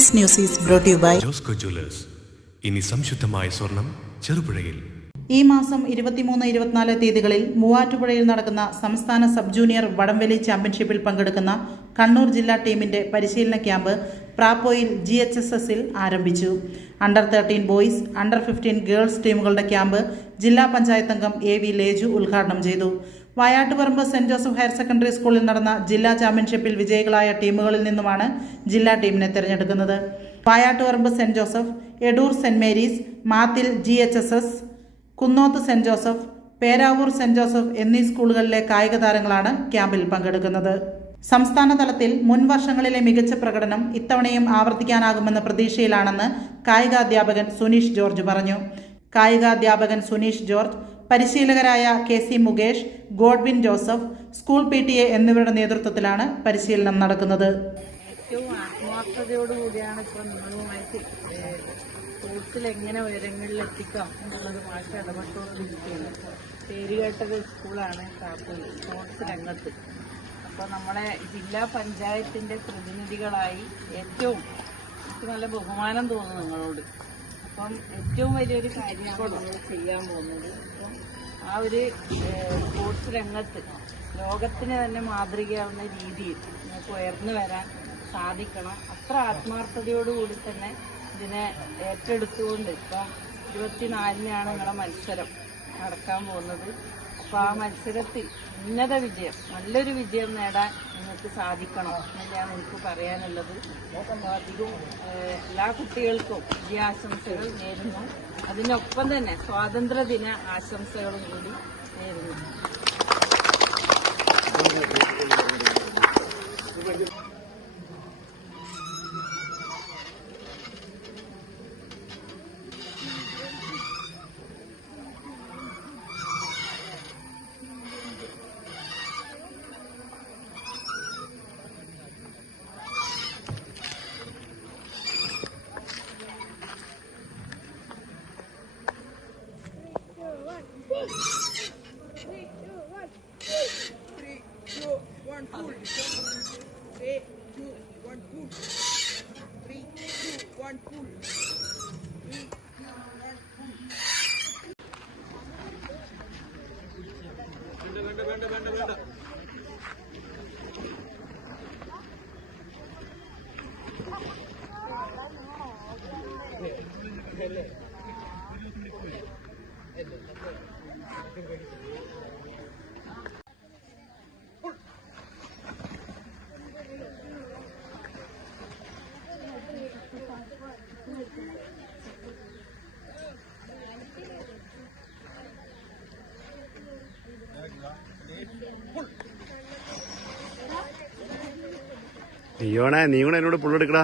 Campus news is brought you by Josco Jewellers. ഇനി സംശുദ്ധമായ സ്വർണം ചെറുപുഴയിൽ. ഈ മാസം 23-24 തീയതികളിൽ മൂവാറ്റുപുഴയിൽ നടക്കുന്ന സംസ്ഥാന സബ് ജൂനിയർ വടംവലി ചാമ്പ്യൻഷിപ്പിൽ പങ്കെടുക്കുന്ന കണ്ണൂർ ജില്ലാ ടീമിന്റെ പരിശീലന ക്യാമ്പ് പ്രാപ്പോയിൽ GHSSൽ ആരംഭിച്ചു. അണ്ടർ 13 ബോയ്സ്, അണ്ടർ 15 ഗേൾസ് ടീമുകളുടെ ക്യാമ്പ് ജില്ലാ പഞ്ചായത്ത് അംഗം AV ലേജു ഉദ്ഘാടനം ചെയ്തു. Vayattuparamba Saint Joseph higher secondary സ്കൂളിൽ നടന്ന ജില്ലാ ചാമ്പ്യൻഷിപ്പിൽ വിജയികളായ ടീമുകളിൽ നിന്നുമാണ് ജില്ലാ ടീമിനെ തിരഞ്ഞെടുക്കുന്നത്. Vayattuparamba Saint Joseph, Edoor Saint Mary's, Mathil GHSS, Kunnoth Saint Joseph, Peravoor Saint Joseph എന്നീ സ്കൂളുകളിലെ കായിക താരങ്ങളാണ് ക്യാമ്പിൽ പങ്കെടുക്കുന്നത്. സംസ്ഥാന തലത്തിൽ മുൻ വർഷങ്ങളിലെ മികച്ച പ്രകടനം ഇത്തവണയും ആവർത്തിക്കാനാകുമെന്ന പ്രതീക്ഷയിലാണെന്ന് കായികാധ്യാപകൻ സുനീഷ് ജോർജ് പറഞ്ഞു. കായികാധ്യാപകൻ സുനീഷ് ജോർജ്, പരിശീലകരായ KC Mukesh, Godwin Joseph, school PTA എന്നിവരുടെ നേതൃത്വത്തിലാണ് പരിശീലനം നടക്കുന്നത്. ഏറ്റവും ആത്മാർത്ഥതയോടുകൂടിയാണ് ഇപ്പോൾ നിങ്ങളുമായിട്ട് സ്പോർട്സിൽ എങ്ങനെ ഉയരങ്ങളിൽ എത്തിക്കാം എന്നുള്ളത് മാഷ് ഇടപെട്ടുകൊണ്ടിരിക്കുകയാണ്. പേരുകേട്ടൊരു സ്കൂളാണ് കാപ്പൂർ സ്പോർട്സ് രംഗത്ത്. അപ്പോൾ നമ്മളെ ജില്ലാ പഞ്ചായത്തിൻ്റെ പ്രതിനിധികളായി ഏറ്റവും എനിക്ക് നല്ല ബഹുമാനം തോന്നുന്നു നിങ്ങളോട്. അപ്പം ഏറ്റവും വലിയൊരു കാര്യമാണ് നമ്മൾ ചെയ്യാൻ പോകുന്നത്. അപ്പം ആ ഒരു സ്പോർട്സ് രംഗത്ത് ലോകത്തിന് തന്നെ മാതൃകയാവുന്ന രീതിയിൽ നിങ്ങൾക്ക് ഉയർന്നു വരാൻ സാധിക്കണം. അത്ര ആത്മാർത്ഥതയോടുകൂടി തന്നെ ഇതിനെ ഏറ്റെടുത്തുകൊണ്ട് ഇപ്പം 24-നാണ് നിങ്ങളുടെ മത്സരം നടക്കാൻ പോകുന്നത്. അപ്പോൾ ആ മത്സരത്തിൽ ഉന്നത വിജയം, നല്ലൊരു വിജയം നേടാൻ നിങ്ങൾക്ക് സാധിക്കണം എന്നതാണ് എനിക്ക് പറയാനുള്ളത്. അധികം എല്ലാ കുട്ടികൾക്കും വിജയാശംസകൾ നേരുന്നു. അതിനൊപ്പം തന്നെ സ്വാതന്ത്ര്യദിന ആശംസകളും കൂടി നേരുന്നു. നീയോണേ നീ കൂടെ എന്നോട് പുള്ളെടുക്കടാ.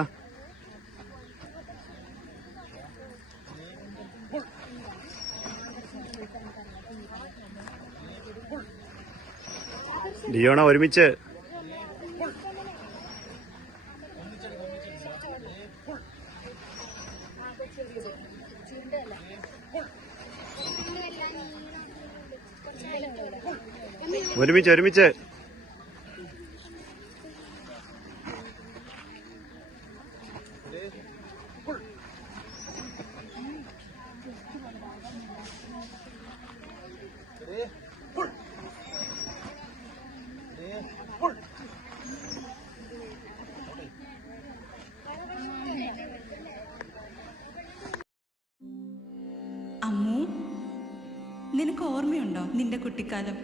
ഡിയോണ ഒരുമിച്ച്. ഒരുമിച്ച് ഒരുമിച്ച്. അമ്മു, നിനക്ക് ഓർമ്മയുണ്ടോ നിന്റെ കുട്ടിക്കാലം?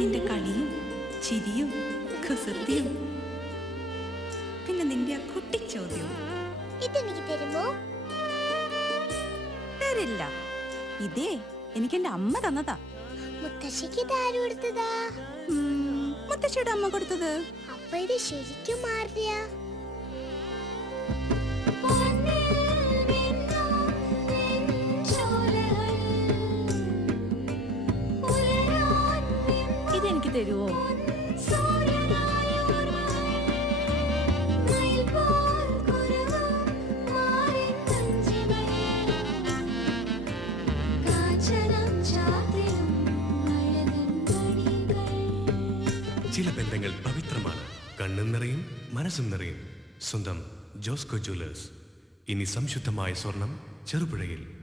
നിന്റെ കളിയും ചിരിയും കുസൃതിയും, പിന്നെ നിന്റെ ആ കുട്ടിച്ചോദ്യവും. ഇതെനിക്ക് തരുമോ? തരില്ല. ഇതേ എനിക്ക് എന്റെ അമ്മ തന്നതാ. മുത്തശ്ശിക്ക് ഇതാര് കൊടുത്തതാ? മുത്തശ്ശിയുടെ അമ്മ കൊടുത്തത്. അപ്പൊ ഇത് ശരിക്കും മാറിയ? ഇതെനിക്ക് തരുവോ? ചില ബന്ധങ്ങൾ പവിത്രമാണ്. കണ്ണും നിറയും മനസ്സും നിറയും. സ്വന്തം ജോസ്കോ ജ്വല്ലേഴ്സ്. ഇനി സംശുദ്ധമായ സ്വർണം ചെറുപുഴയിൽ.